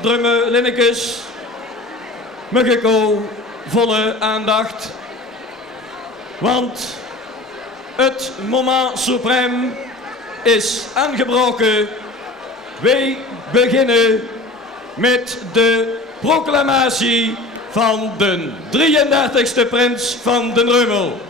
Drummen, Linnekes, Muggenko, volle aandacht. Want het moment suprême is aangebroken. Wij beginnen met de proclamatie van de 33ste prins van den Rummel.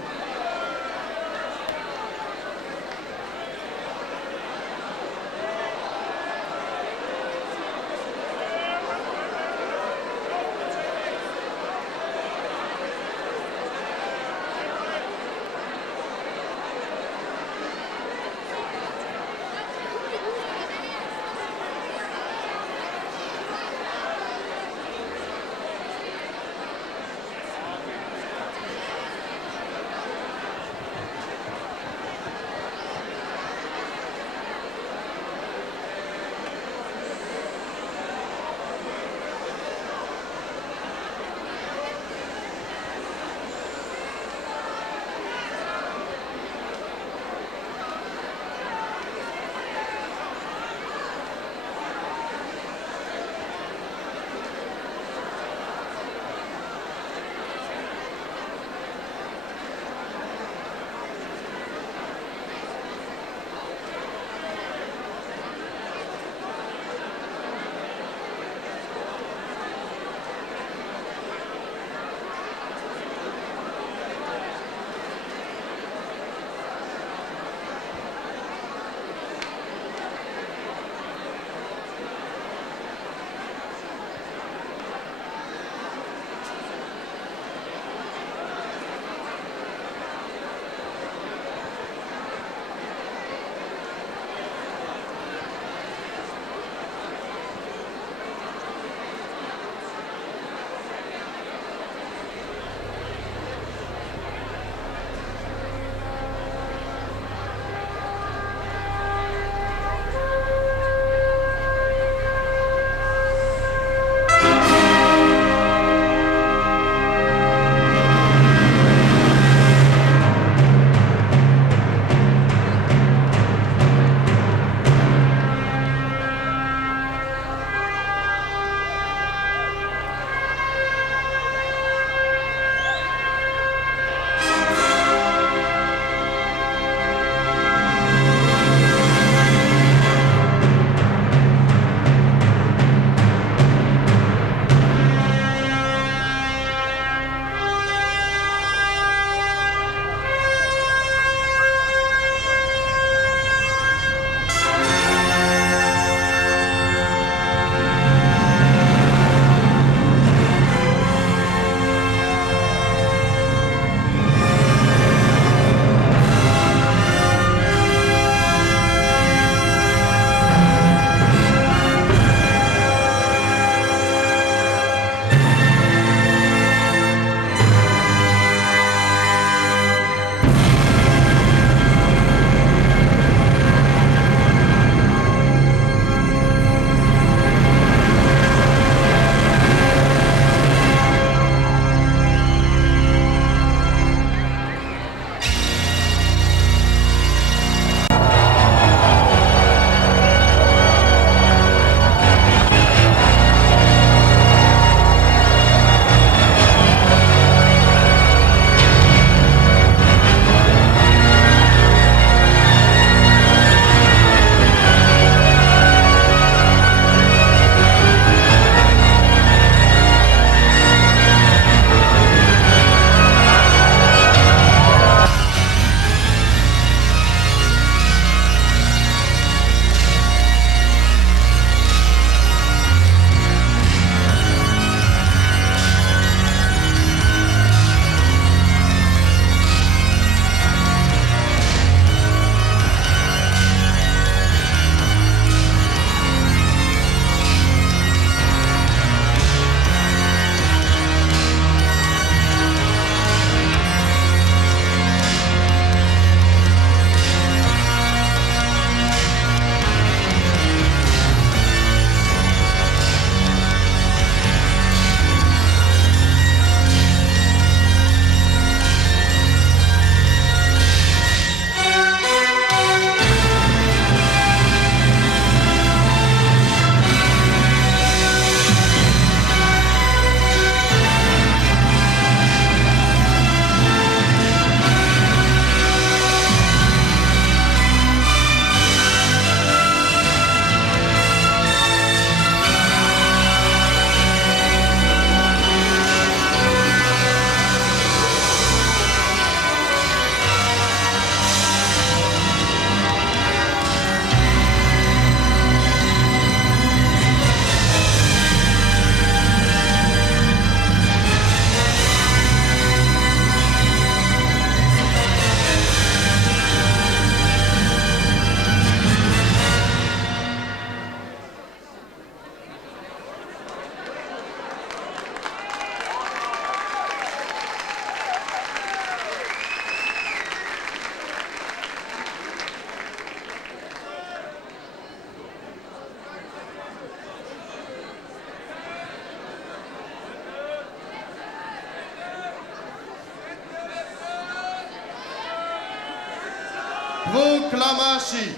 proclamatie.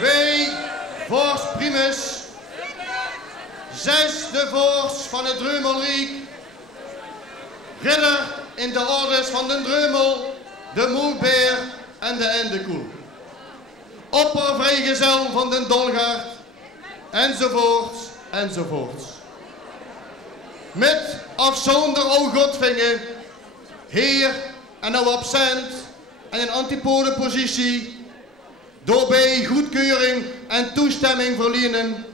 Wij, vorst primus, zesde vorst van het Dreumelriek, ridder in de orders van de Dreumel, de Moelbeer en de Endekoel, oppervrijgezel van den Dolgaard, enzovoorts, enzovoorts. Met of zonder o Godvingen, heer en nou absent en in antipodepositie, doorbij goedkeuring en toestemming verlenen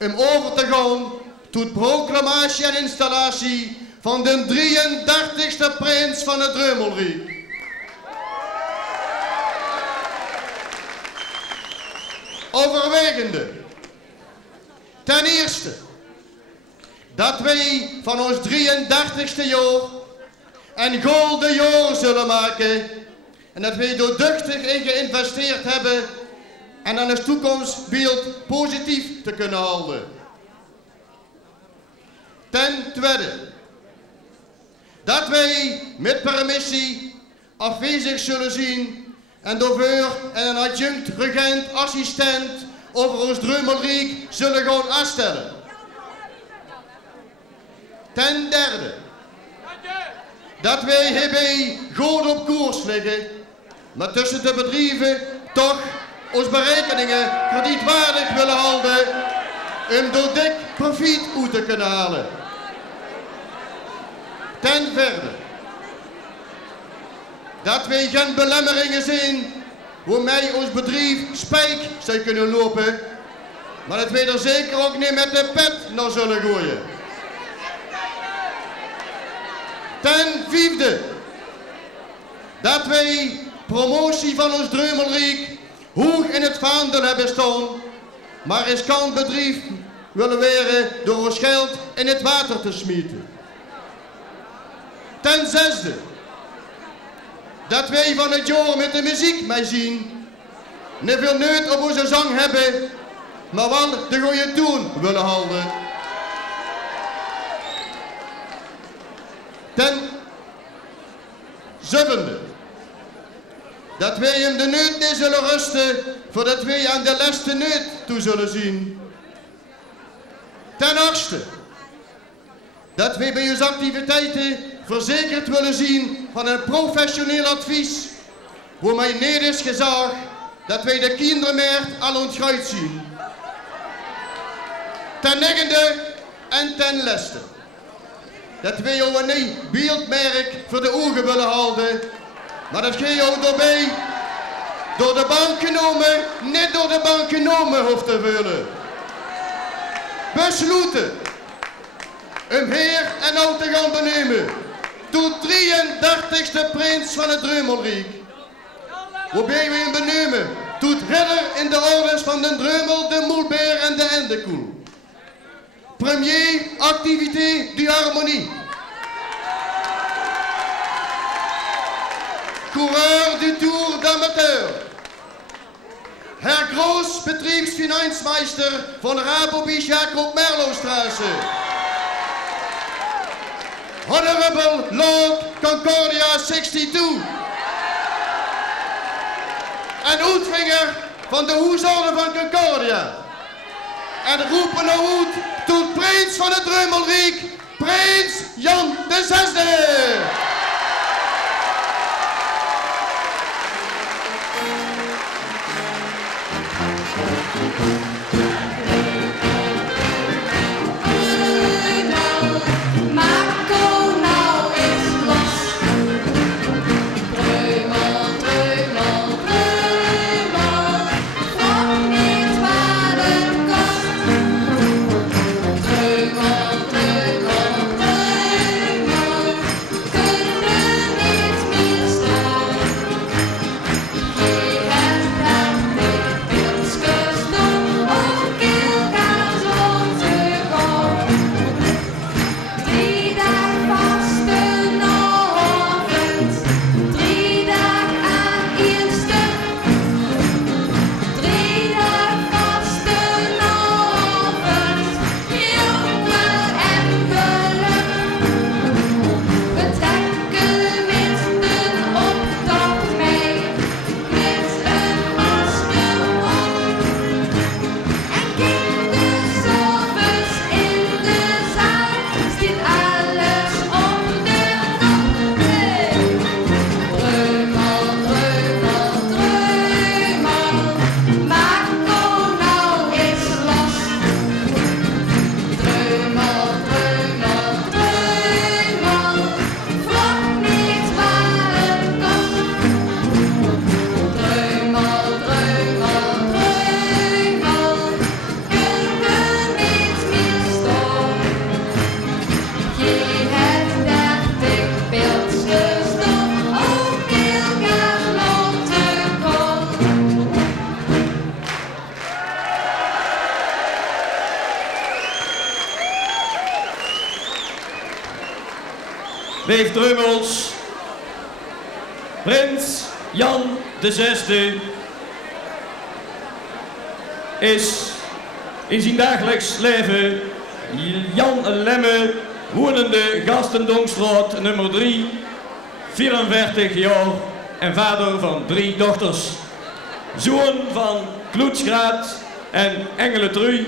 om over te gaan tot proclamatie en installatie van de 33ste prins van het Dreumelriek. Overwegende. Ten eerste, dat wij van ons 33ste jaar een golden jaar zullen maken en dat wij er duchtig in geïnvesteerd hebben en aan het toekomstbeeld positief te kunnen houden. Ten tweede, dat wij met permissie afwezig zullen zien en daarvoor een adjunct regent assistent over ons Dreumelriek zullen gaan aanstellen. Ten derde, dat wij hierbij goed op koers liggen, maar tussen de bedrijven toch onze berekeningen kredietwaardig willen houden om door dik profiet uit te kunnen halen. Ten vierde, dat wij geen belemmeringen zien hoe wij ons bedrijf spijk zou kunnen lopen, maar dat wij er zeker ook niet met de pet naar zullen gooien. Ten vijfde, dat wij promotie van ons Dreumelriek hoog in het vaandel hebben staan, maar riskant bedrijf willen weren door ons geld in het water te smeten. Ten zesde, dat wij van het jaar met de muziek mee zien, niet veel neut op onze zang hebben, maar wel de goede toon willen houden. Ten zevende, dat wij hem de neut niet zullen rusten voordat wij aan de laatste neut toe zullen zien. Ten achtste, dat wij bij onze activiteiten verzekerd willen zien van een professioneel advies, waar mij niet is gezegd dat wij de kinderen meer al ontgruid zien. Ten negende en ten leste, dat wij jou een nieuw beeldmerk voor de ogen willen houden, maar dat gij jou daarbij door de bank genomen, niet door de bank genomen hoeft te vullen. Besloten om heer en nou te gaan benemen tot 33ste prins van het Dreumelriek. Waarbij we hem benemen tot ridder in de orders van de Dreumel, de Moelbeer en de Endekoel. Premier activité du harmonie. Coureur du Tour d'Amateur. Herr Groß, Betriebsfinanzmeister von Rabobisch Jacob Merlostraße. Honorable Lord Concordia 62. En uitvinger van de Hoezorgen van Concordia. En roepen nou uit tot prins van het Dreumelriek, prins Jan VI. Dreumel, Leef Dreumels. Prins Jan VI is in zijn dagelijks leven Jan Lemme, wonende Gastendongstraat nummer 3, 44 jaar en vader van 3 dochters. Zoon van Kloetsgraat en Engeletruy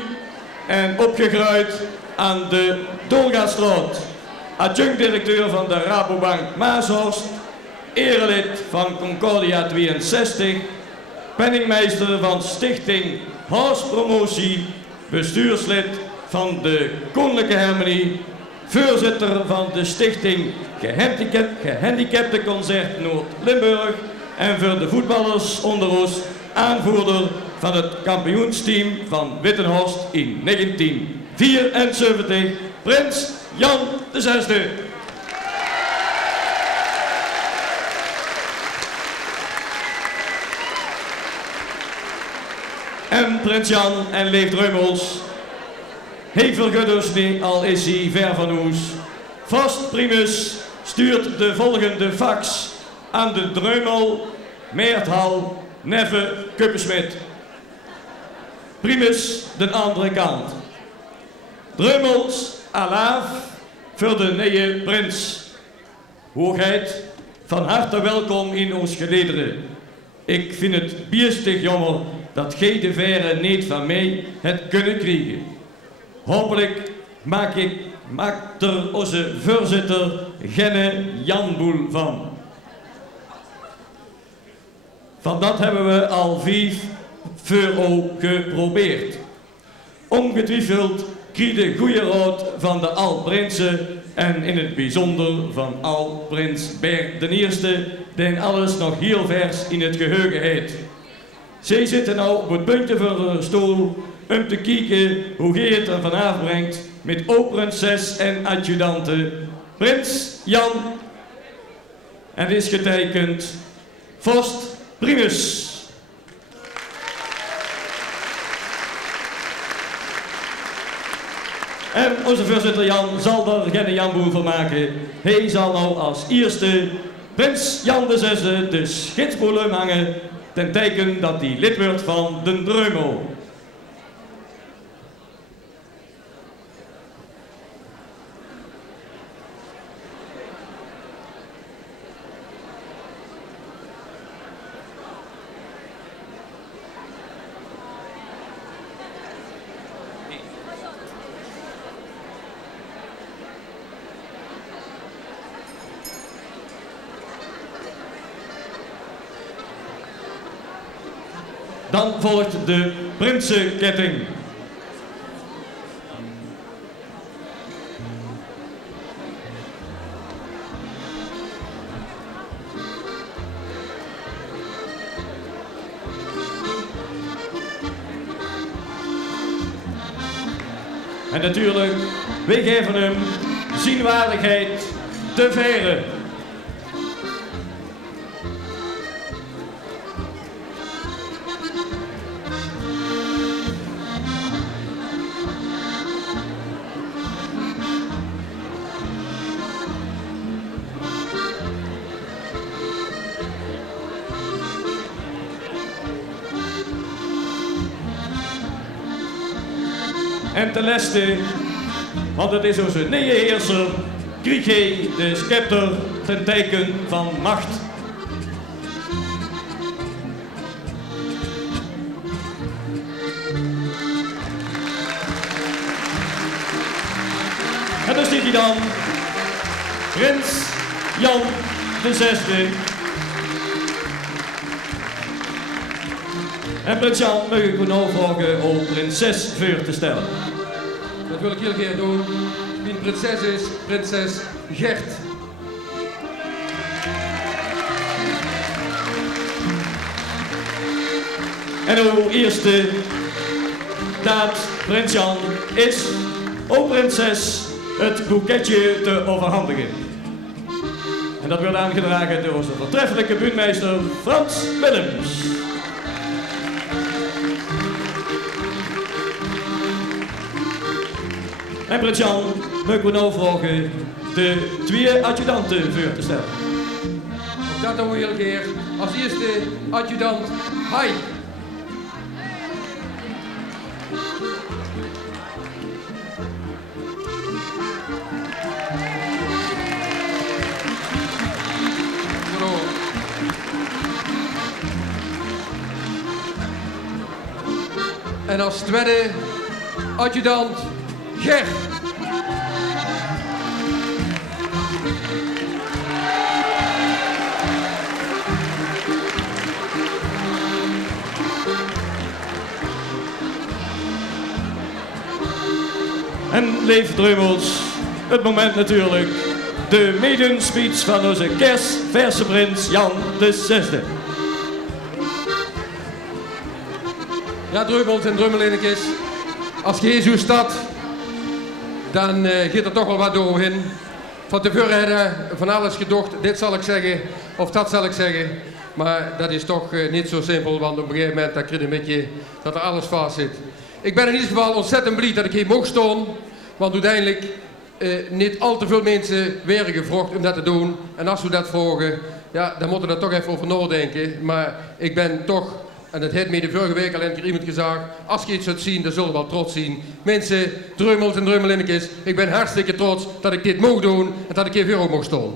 en opgegroeid aan de Dolgastraat. Adjunct-directeur van de Rabobank Maashorst, erelid van Concordia 62, penningmeester van Stichting Haaspromotie, bestuurslid van de Koninklijke Harmonie, voorzitter van de Stichting Gehandicaptenconcert Noord-Limburg en voor de voetballers onder ons aanvoerder van het kampioensteam van Wittenhorst in 1974, Prins Jan VI. En Prins Jan en Leef Dreumels, hij vergunt ons niet, al is hij ver van ons. Vast Primus stuurt de volgende fax aan de Dreumel, Meerthal, Neffe, Kuppensmit. Primus de andere kant. Dreumels, alaaf voor de nieuwe prins. Hoogheid, van harte welkom in ons gelederen. Ik vind het biestig jammer dat gij de verre niet van mij het kunnen krijgen. Hopelijk maakt er onze voorzitter geen Janboel van. Van dat hebben we al 5 euro geprobeerd. Ongetwijfeld krijg de goede raad van de Al-Prinsen en in het bijzonder van Al-Prins Bert I, die alles nog heel vers in het geheugen heeft. Zij zitten nou op het puntje van de stoel om te kijken hoe gij het er vanavond brengt met O-prinses en adjudanten Prins Jan. En het is getekend Vast Primus. En onze voorzitter Jan zal er geen Janboel van maken. Hij zal nou als eerste Prins Jan VI de schidsboel hangen ten teken dat hij lid wordt van de Dreumel. Dan volgt de Prinsenketting. En natuurlijk, wij geven hem zijn waardigheid te veren. En ten leste, want het is onze nieuwe heerser, krijg hij de scepter ten teken van macht. En dan ziet hij dan Prins Jan VI. En Prins Jan, mag ik u nou vragen om prinses voor te stellen? Dat wil ik heel graag doen. Mijn prinses is prinses Gert. En uw eerste daad, Prins Jan, is, o prinses, het boeketje te overhandigen. En dat wordt aangedragen door onze voortreffelijke buurtmeester Frans Willems. En Prins Jan, mag ik u nou vragen de 2 adjudanten voor te stellen. Ook dat doen we heel keer. Als eerste adjudant Hai. En als tweede adjudant Ger. En lieve Dreumels, het moment natuurlijk. De maiden speech van onze kerstverse prins Jan VI. Ja, Dreumels en Drummelinekes. Als je zo staat, dan gaat er toch wel wat doorheen. Van tevoren hadden van alles gedacht, dit zal ik zeggen of dat zal ik zeggen. Maar dat is toch niet zo simpel, want op een gegeven moment dan krijg je een beetje dat er alles vast zit. Ik ben in ieder geval ontzettend blij dat ik hier mocht staan. Want uiteindelijk niet al te veel mensen werden gevraagd om dat te doen. En als we dat vragen, ja, dan moeten we daar toch even over nadenken. Maar ik ben toch, en dat heeft me de vorige week al een keer iemand gezegd, als je iets zult zien, dan zullen we wel trots zien. Mensen, Dreumels en Drummelinekes, ik ben hartstikke trots dat ik dit mocht doen en dat ik hier weer ook mocht staan.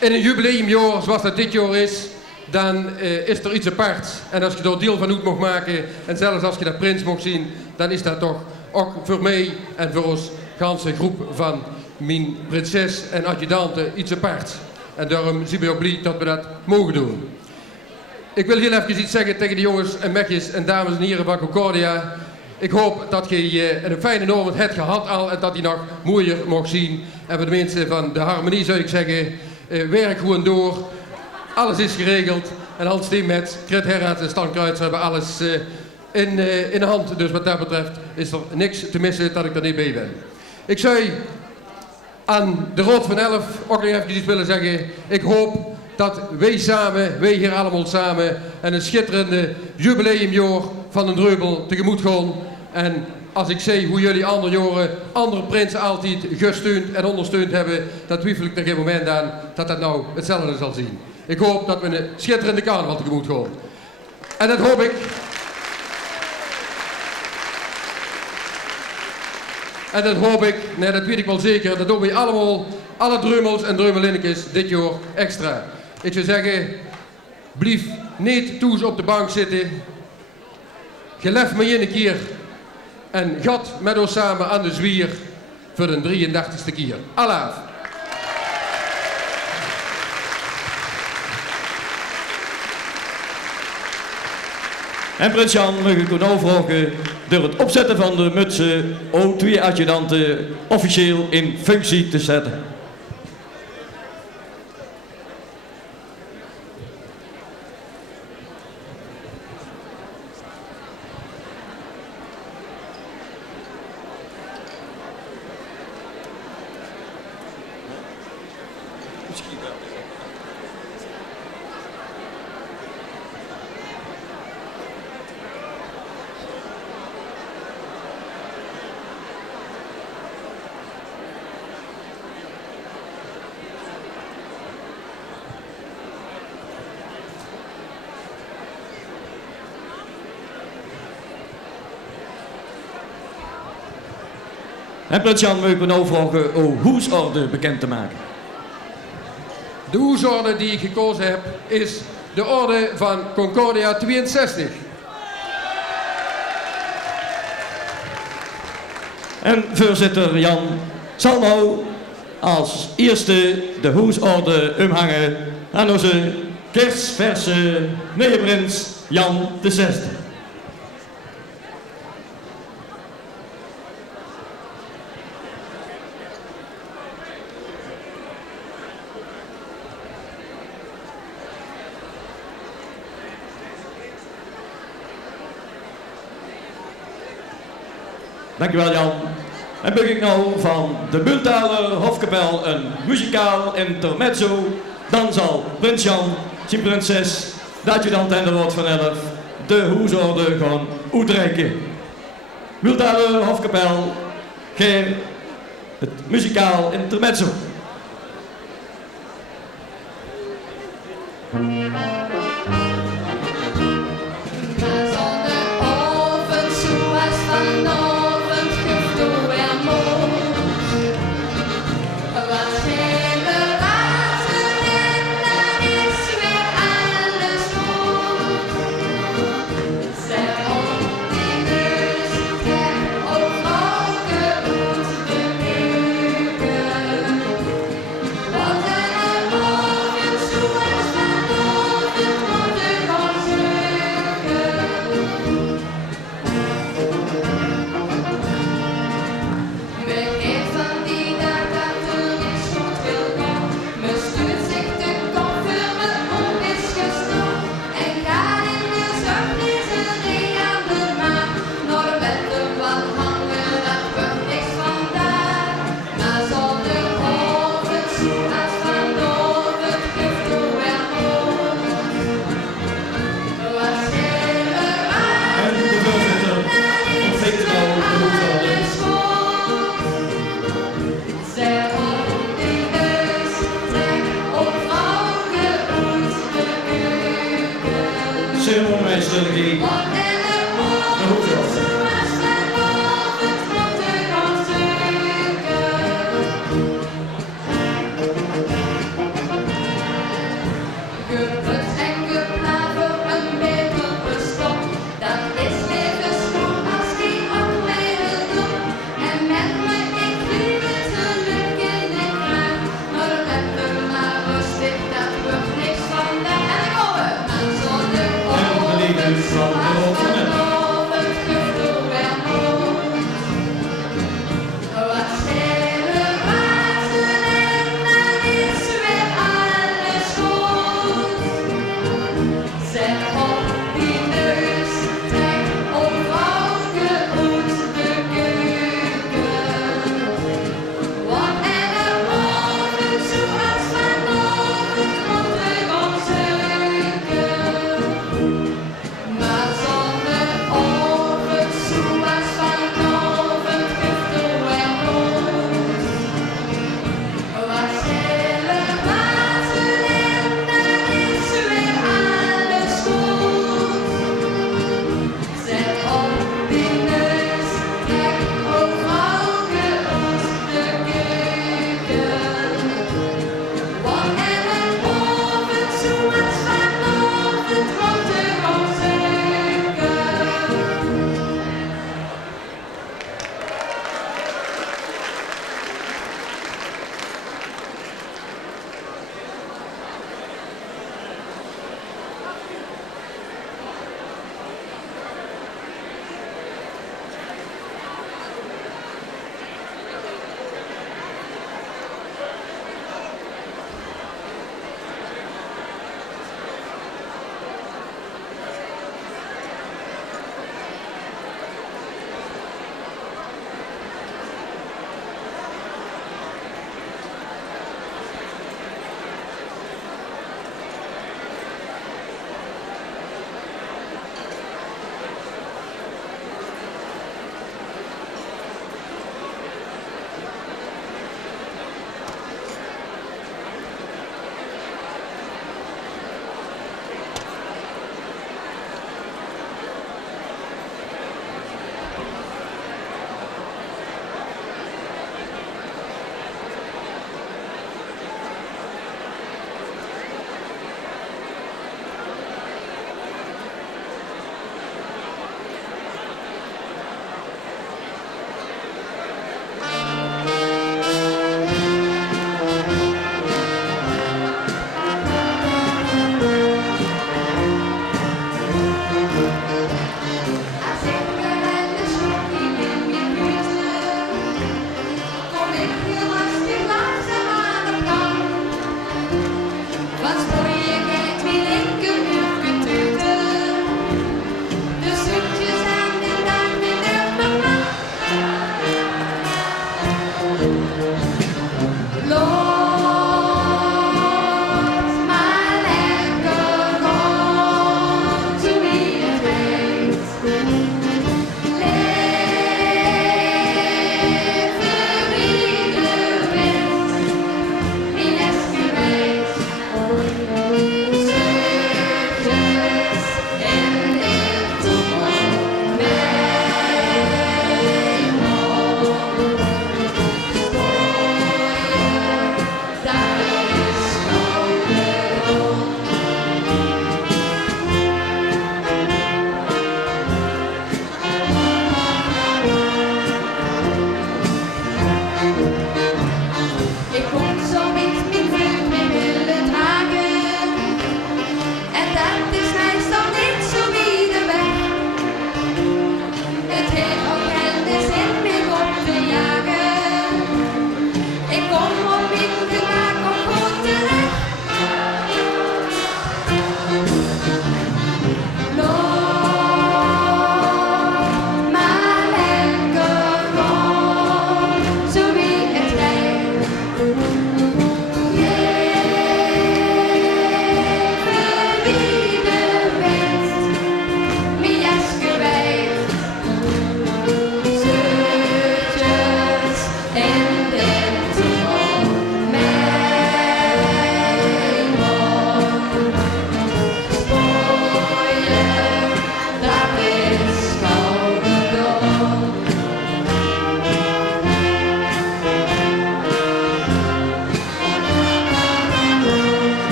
In een jubileumjaar zoals dat dit jaar is, dan is er iets aparts. En als je er deel van uit mag maken, en zelfs als je dat prins mag zien, dan is dat toch ook voor mij en voor ons ganse groep van mijn prinses en adjudanten iets aparts. En daarom zijn we ook blij dat we dat mogen doen. Ik wil heel even iets zeggen tegen de jongens en meisjes en dames en heren van Concordia. Ik hoop dat je een fijne avond hebt gehad al en dat je nog mooier mag zien. En voor de mensen van de harmonie zou ik zeggen, werk gewoon door. Alles is geregeld. En Hans Team met Krit Herraat en Stan Kruijts hebben alles in de hand. Dus wat dat betreft is er niks te missen dat ik er niet bij ben. Ik zou aan de Rood van Elf ook nog even iets willen zeggen. Ik hoop dat wij samen, wij hier allemaal samen, en een schitterende jubileumjaar van een Dreubel tegemoet gaan. En als ik zie hoe jullie andere jaren andere prinsen altijd gesteund en ondersteund hebben, dan twijfel ik er geen moment aan dat dat nou hetzelfde zal zien. Ik hoop dat we een schitterende carnaval tegemoet gaan. En dat hoop ik. En dat hoop ik, nee dat weet ik wel zeker, dat doen we allemaal, alle Dreumels en Drummelinekes dit jaar extra. Ik zou zeggen, blijf niet toes op de bank zitten. Gelef me een keer en gat met ons samen aan de zwier voor de 33ste keer. Allah. En prins Jan mag ik u nou vragen door het opzetten van de mutsen ook 2 adjudanten officieel in functie te zetten. En prins Jan mag ik u nou vragen om hoesorde bekend te maken. De hoesorde die ik gekozen heb is de orde van Concordia 62. En voorzitter Jan zal nou als eerste de hoesorde omhangen aan onze kerstverse negerprins Jan VI. Dankjewel Jan. En begin ik nou van de Bultaler Hofkapel een muzikaal intermezzo. Dan zal prins Jan, zijn prinses, de adjudant en de Rood van Elf, de huishouden gaan uitreiken. Wildale Hofkapel, Ger, het muzikaal intermezzo. Ceremoniemeester School.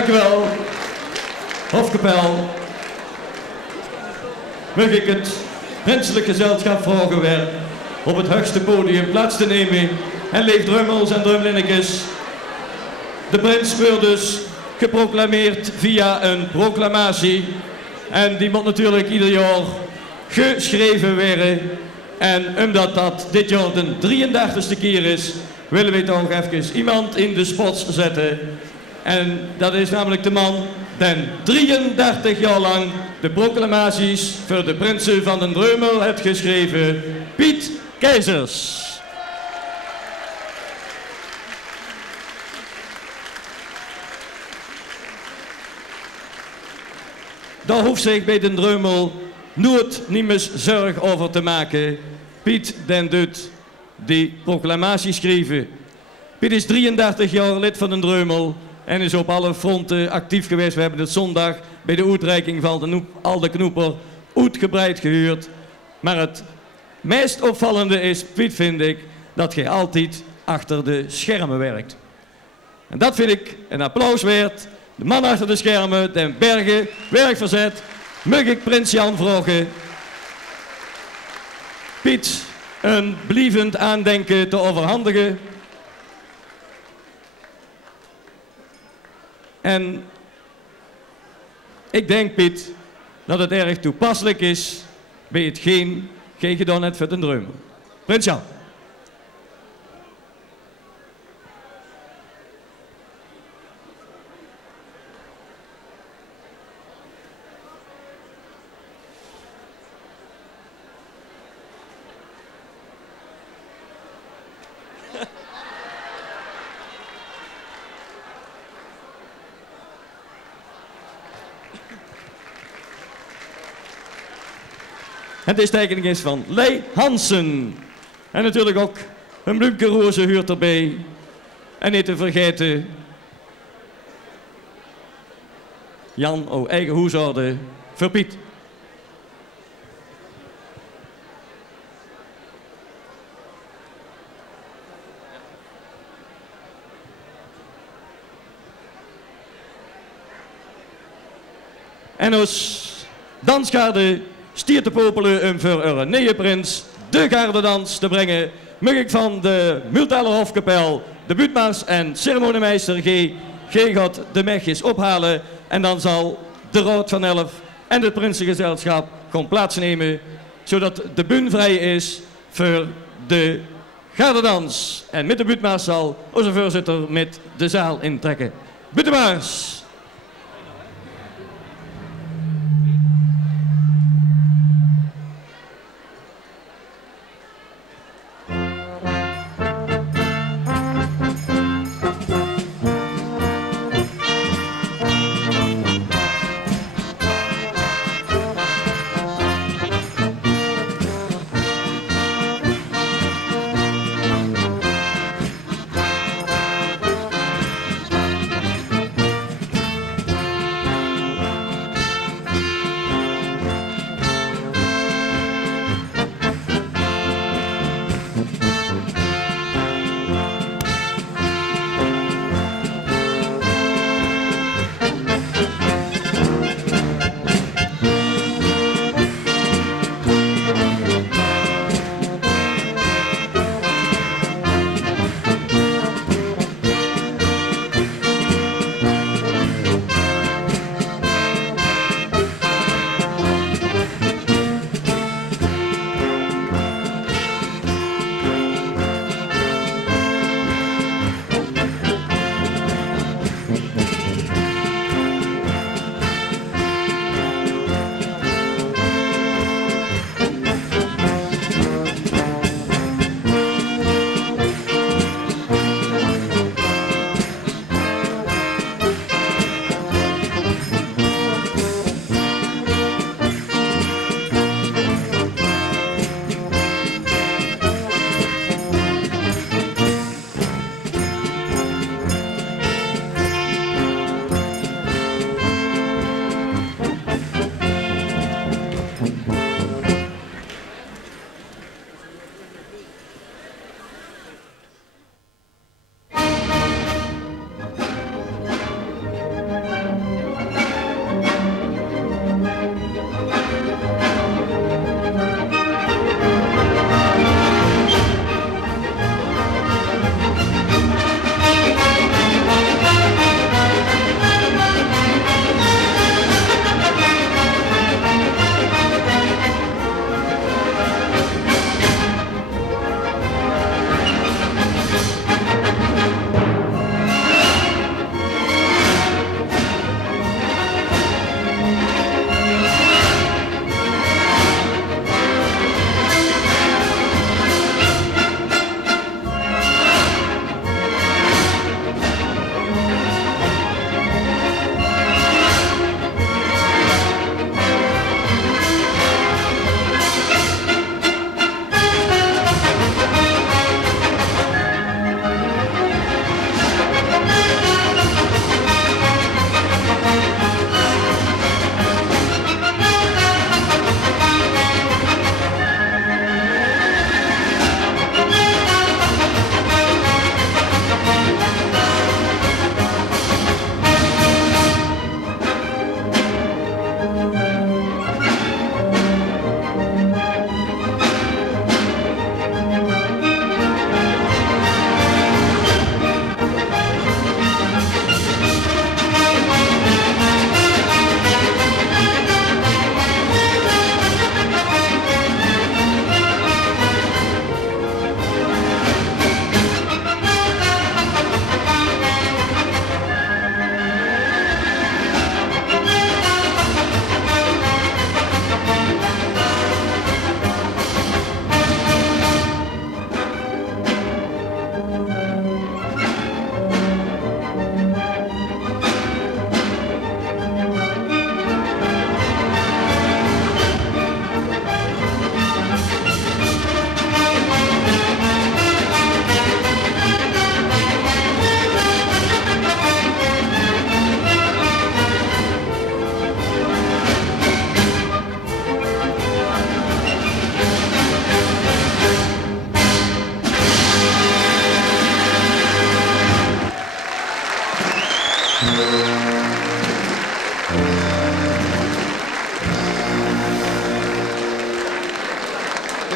Dank u wel. Hofkapel. Mag ik het prinselijk gezelschap vragen weer op het hoogste podium plaats te nemen en leef drummels en drumlinnekes. De prins wordt dus geproclameerd via een proclamatie en die moet natuurlijk ieder jaar geschreven worden. En omdat dat dit jaar de 33ste keer is, willen we toch even iemand in de spot zetten. En dat is namelijk de man die 33 jaar lang de proclamaties voor de prinsen van den Dreumel heeft geschreven, Piet Keizers. Daar hoeft zich bij den Dreumel nooit niemand zorg over te maken. Piet den doet die proclamatie schrijven. Piet is 33 jaar lid van den Dreumel en is op alle fronten actief geweest. We hebben het zondag bij de uitreiking van de Knoeper uitgebreid gehuurd. Maar het meest opvallende is, Piet, vind ik, dat je altijd achter de schermen werkt. En dat vind ik een applaus waard. De man achter de schermen, Den Bergen, werkverzet. Mag ik Prins Jan vragen Piet een blijvend aandenken te overhandigen. En ik denk, Piet, dat het erg toepasselijk is bij hetgeen je gedaan hebt voor den Dreumel. Prins Jan. En deze tekening is van Lei Hansen. En natuurlijk ook een bloemkeroze huurt erbij. En niet te vergeten Jan, eigen huishouden voor Piet. En ons dansgarde stiert te popelen om voor een nieuwe prins de gardedans te brengen. Mag ik van de Multaler Hofkapel, de buurtmaas en ceremoniemeester G. gaat de megjes ophalen. En dan zal de Raad van Elf en het Prinsengezelschap gaan plaatsnemen, zodat de bühne vrij is voor de gardedans. En met de buurtmaas zal onze voorzitter met de zaal intrekken. Buurtmaas.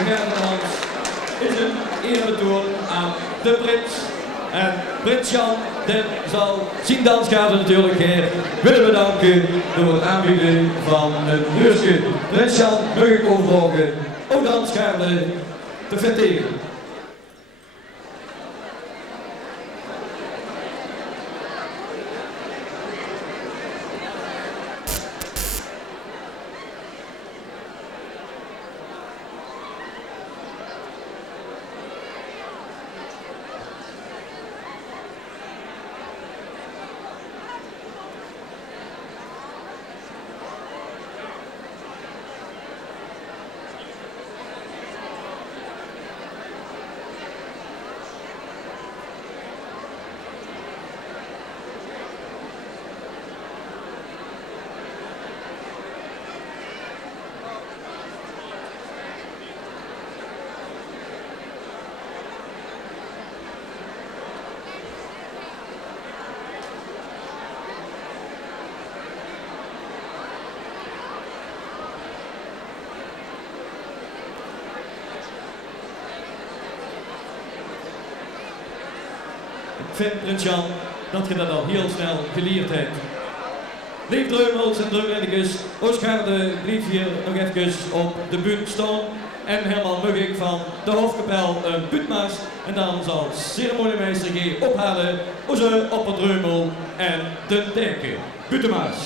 Gerdermans is een eerbetoon aan de prins. En prins Jan, den zal zien dansgaarden natuurlijk hier willen bedanken door het aanbieden van een neursje. Prins Jan, mag ik overmogen om dansgaarden te fêteren. Ik vind, prins Jan, dat je dat al heel snel geleerd hebt. Lief Dreumels en Dreumlendicus, Oostgaarde blijf hier nog even op de bühne staan. En Herman Muggik van de Hofkapel een putmaas. En dan zal ceremoniemeester G ophalen onze opperdreumel en de deken. Putemaas.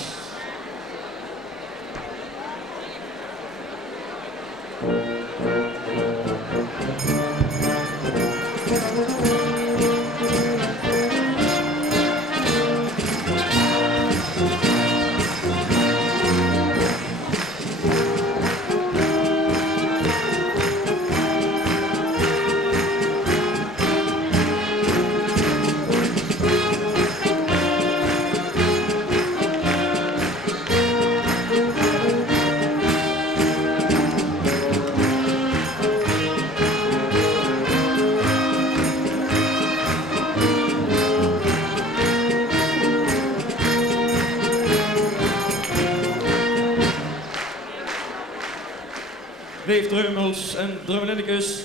Leef Dreumels en Dreumlendicus.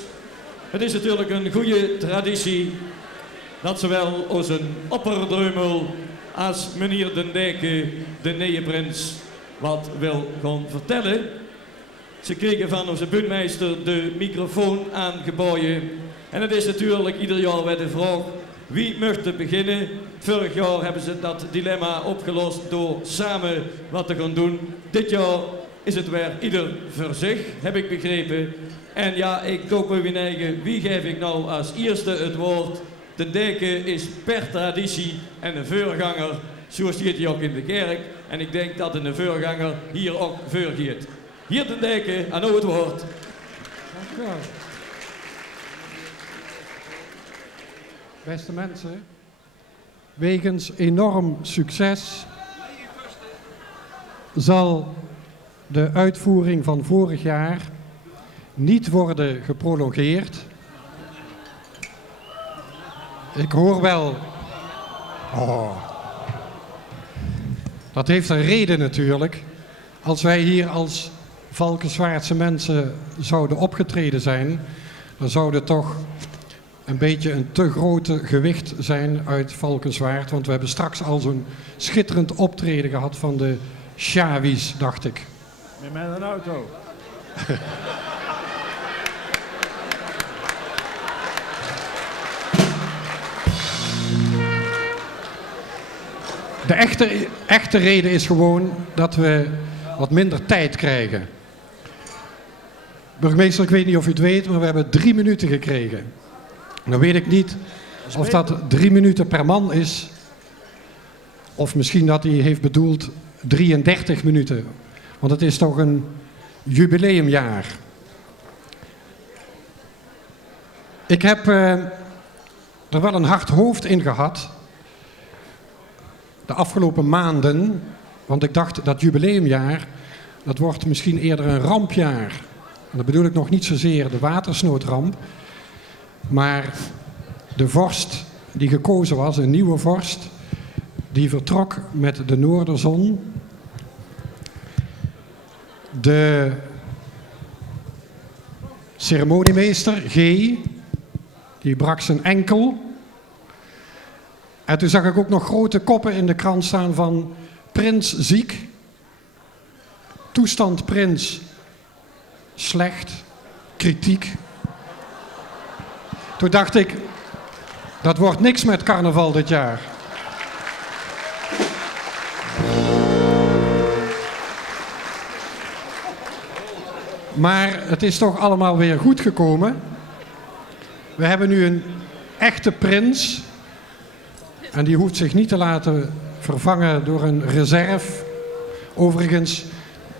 Het is natuurlijk een goede traditie dat zowel onze opperdreumel als meneer Den Dijken, de neeënprins, wat wil gaan vertellen. Ze kregen van onze burgemeester de microfoon aangeboden. En het is natuurlijk ieder jaar weer de vraag wie mocht beginnen. Vorig jaar hebben ze dat dilemma opgelost door samen wat te gaan doen. Dit jaar is het weer ieder voor zich, heb ik begrepen. En ja, ik kook me weer eigen. Wie geef ik nou als eerste het woord? De deken is per traditie en een voorganger. Zo staat hij ook in de kerk. En ik denk dat een voorganger hier ook voorgeeft. Hier de deken, aan nou het woord. Dank u wel. Beste mensen, wegens enorm succes zal de uitvoering van vorig jaar niet worden geprolongeerd. Ik hoor wel... Oh. Dat heeft een reden natuurlijk. Als wij hier als Valkenswaardse mensen zouden opgetreden zijn, dan zou het toch een beetje een te grote gewicht zijn uit Valkenswaard. Want we hebben straks al zo'n schitterend optreden gehad van de Sjawies, dacht ik. Met een auto. De echte reden is gewoon dat we wat minder tijd krijgen. Burgemeester, ik weet niet of u het weet, maar we hebben 3 minuten gekregen. Dan weet ik niet of dat 3 minuten per man is, of misschien dat hij heeft bedoeld 33 minuten. Want het is toch een jubileumjaar. Ik heb er wel een hard hoofd in gehad de afgelopen maanden, want ik dacht dat jubileumjaar, dat wordt misschien eerder een rampjaar. En dat bedoel ik nog niet zozeer de watersnoodramp, maar de vorst die gekozen was, een nieuwe vorst, die vertrok met de noorderzon. De ceremoniemeester, G, die brak zijn enkel. En toen zag ik ook nog grote koppen in de krant staan van Prins ziek, toestand Prins slecht, kritiek. Toen dacht ik, dat wordt niks met carnaval dit jaar. Maar het is toch allemaal weer goed gekomen. We hebben nu een echte prins. En die hoeft zich niet te laten vervangen door een reserve. Overigens,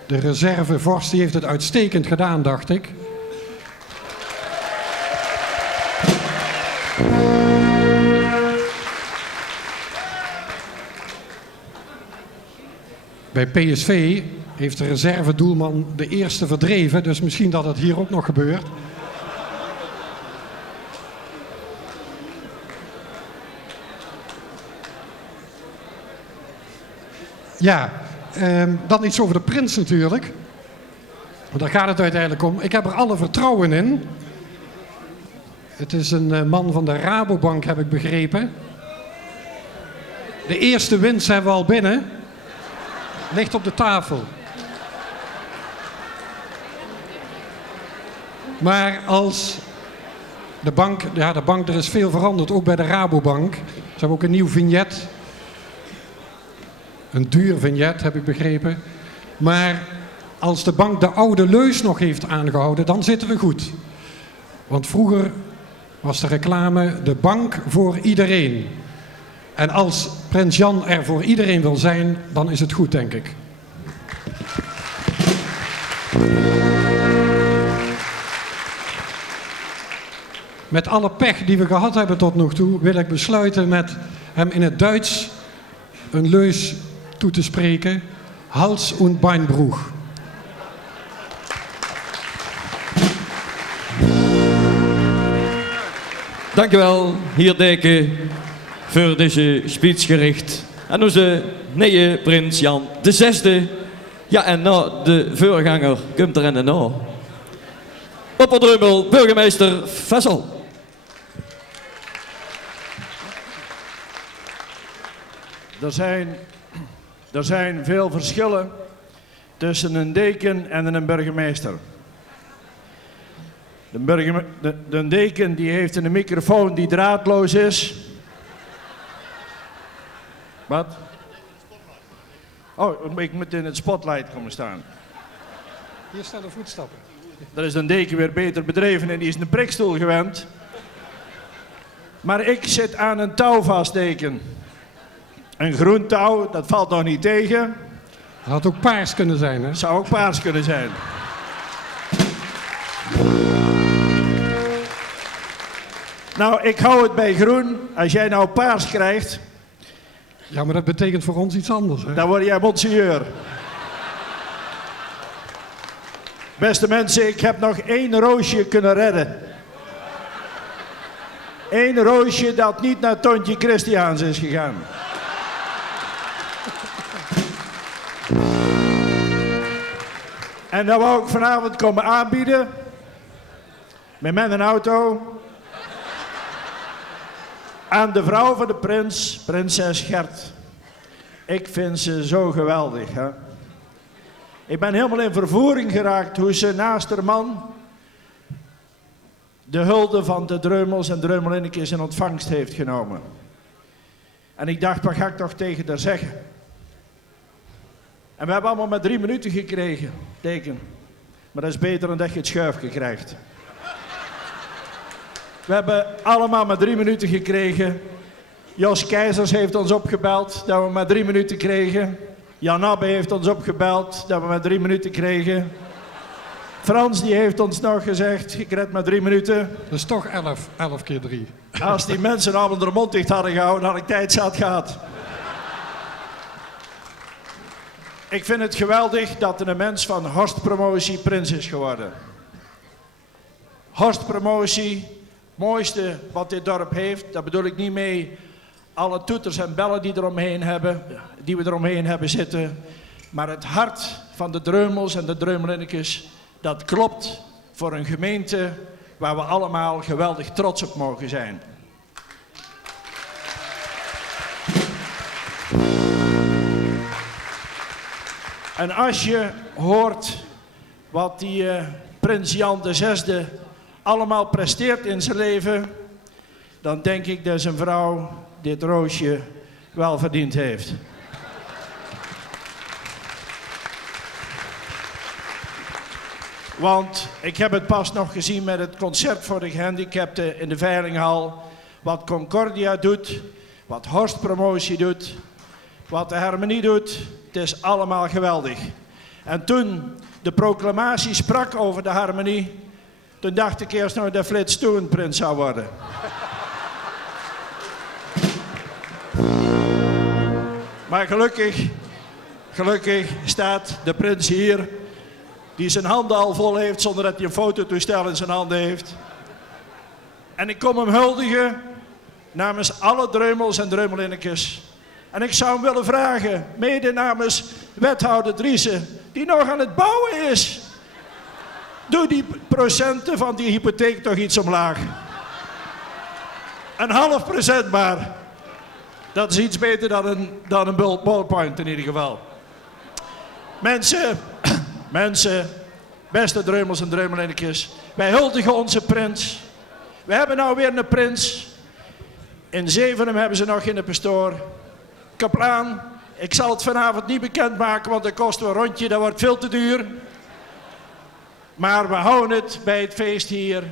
de reservevorst die heeft het uitstekend gedaan, dacht ik. Bij PSV heeft de reservedoelman de eerste verdreven, dus misschien dat het hier ook nog gebeurt. Ja, dan iets over de prins natuurlijk. Want daar gaat het uiteindelijk om. Ik heb er alle vertrouwen in. Het is een man van de Rabobank, heb ik begrepen. De eerste winst hebben we al binnen. Ligt op de tafel. Maar als de bank, er is veel veranderd, ook bij de Rabobank. Ze hebben ook een nieuw vignet. Een duur vignet, heb ik begrepen. Maar als de bank de oude leus nog heeft aangehouden, dan zitten we goed. Want vroeger was de reclame de bank voor iedereen. En als Prins Jan er voor iedereen wil zijn, dan is het goed, denk ik. Met alle pech die we gehad hebben tot nog toe, wil ik besluiten met hem in het Duits een leus toe te spreken. Hals- und Beinbruch. Dankjewel, heer Deken, voor deze speech gericht aan onze nieuwe prins Jan VI. Ja, en nou, de voorganger komt er in de nou. Opperdrummel, burgemeester Vessel. Er zijn veel verschillen tussen een deken en een burgemeester. De deken die heeft een microfoon die draadloos is. Wat? Oh, ik moet in het spotlight komen staan. Hier staan de voetstappen. Daar is een deken weer beter bedreven en die is een prikstoel gewend. Maar ik zit aan een touwvastdeken. Een groen touw, dat valt nog niet tegen. Dat had ook paars kunnen zijn, hè? Zou ook paars kunnen zijn. Nou, ik hou het bij groen. Als jij nou paars krijgt, Ja, maar dat betekent voor ons iets anders, hè? dan word jij monseigneur. Beste mensen, ik heb nog 1 roosje kunnen redden. 1 roosje dat niet naar Tontje Christiaans is gegaan. En dat wou ik vanavond komen aanbieden. Met een auto. Aan de vrouw van de prins, prinses Gert. Ik vind ze zo geweldig, hè. Ik ben helemaal in vervoering geraakt hoe ze naast haar man de hulde van de Dreumels en Dreumelinnekes in ontvangst heeft genomen. En ik dacht, wat ga ik toch tegen haar zeggen? En we hebben allemaal maar 3 minuten gekregen, teken. Maar dat is beter dan dat je het schuifje krijgt. We hebben allemaal maar 3 minuten gekregen. Jos Keizers heeft ons opgebeld dat we maar 3 minuten kregen. Jan Abbe heeft ons opgebeld dat we maar 3 minuten kregen. Frans die heeft ons nog gezegd, ik red maar 3 minuten. Dat is toch 11 keer 3. Als die mensen allemaal de mond dicht hadden gehouden, had ik tijd zat gehad. Ik vind het geweldig dat een mens van Horstpromotie prins is geworden. Horstpromotie, mooiste wat dit dorp heeft, daar bedoel ik niet mee alle toeters en bellen die we eromheen hebben zitten. Maar het hart van de Dreumels en de Dreumelinnekes, dat klopt voor een gemeente waar we allemaal geweldig trots op mogen zijn. En als je hoort wat die prins Jan VI allemaal presteert in zijn leven, dan denk ik dat zijn vrouw dit roosje wel verdiend heeft. Want ik heb het pas nog gezien met het concert voor de gehandicapten in de Veilinghal. Wat Concordia doet, wat Horst Promotie doet, wat de Harmonie doet. Het is allemaal geweldig. En toen de proclamatie sprak over de Harmonie, toen dacht ik eerst nog dat Flits Toen prins zou worden. Maar gelukkig staat de prins hier, die zijn handen al vol heeft zonder dat hij een fototoestel in zijn handen heeft. En ik kom hem huldigen namens alle Dreumels en Dreumelinnekes. En ik zou hem willen vragen, mede namens wethouder Driessen, die nog aan het bouwen is. Doe die procenten van die hypotheek toch iets omlaag. 0,5% maar. Dat is iets beter dan een ballpoint in ieder geval. Mensen, beste Dreumels en Dreumelinnekes, wij huldigen onze prins. We hebben nou weer een prins. In Zevenum hebben ze nog geen pastoor. Kaplaan, ik zal het vanavond niet bekendmaken, want dat kost een rondje, dat wordt veel te duur. Maar we houden het bij het feest hier.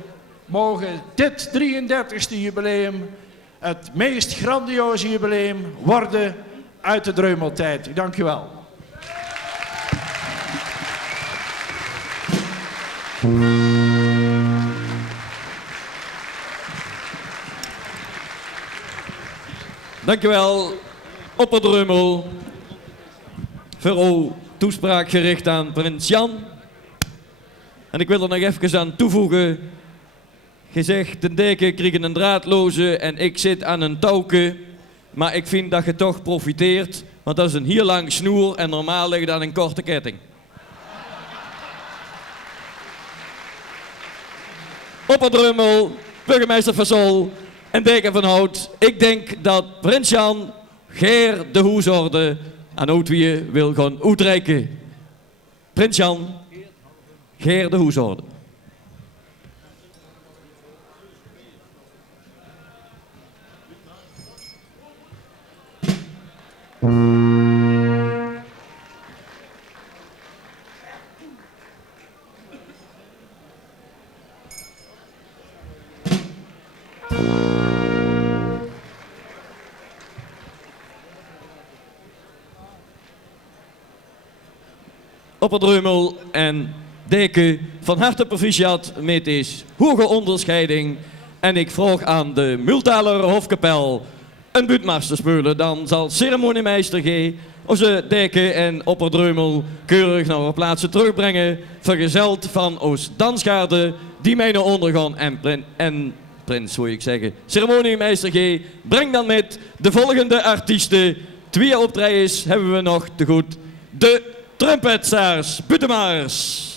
Mogen dit 33e jubileum het meest grandioze jubileum worden uit de Dreumeltijd. Dank u wel. Dankjewel, Opperdreumel, voor uw toespraak gericht aan prins Jan. En ik wil er nog even aan toevoegen. Je zegt, de deken kriegen een draadloze en ik zit aan een touwke. Maar ik vind dat je toch profiteert, want dat is een heel lang snoer en normaal ligt dat een korte ketting. Opperdreumel, burgemeester van Sol en deken van Hout. Ik denk dat prins Jan Geer de Hoesorde aan Oudwieën wil gaan uitreiken. Prins Jan Geer de Hoesorde. Opperdreumel en deken, van harte proficiat met deze hoge onderscheiding. En ik vraag aan de Multaler Hofkapel een buurtmars te spelen. Dan zal ceremoniemeester G. onze deken en Opperdreumel keurig naar haar plaatsen terugbrengen. Vergezeld van ons dansgaarde die mij naar ondergaan en prins, zou ik zeggen. Ceremoniemeester G. Breng dan met de volgende artiesten. 2 optredens hebben we nog te goed. De Trumpetstars, Butemaars.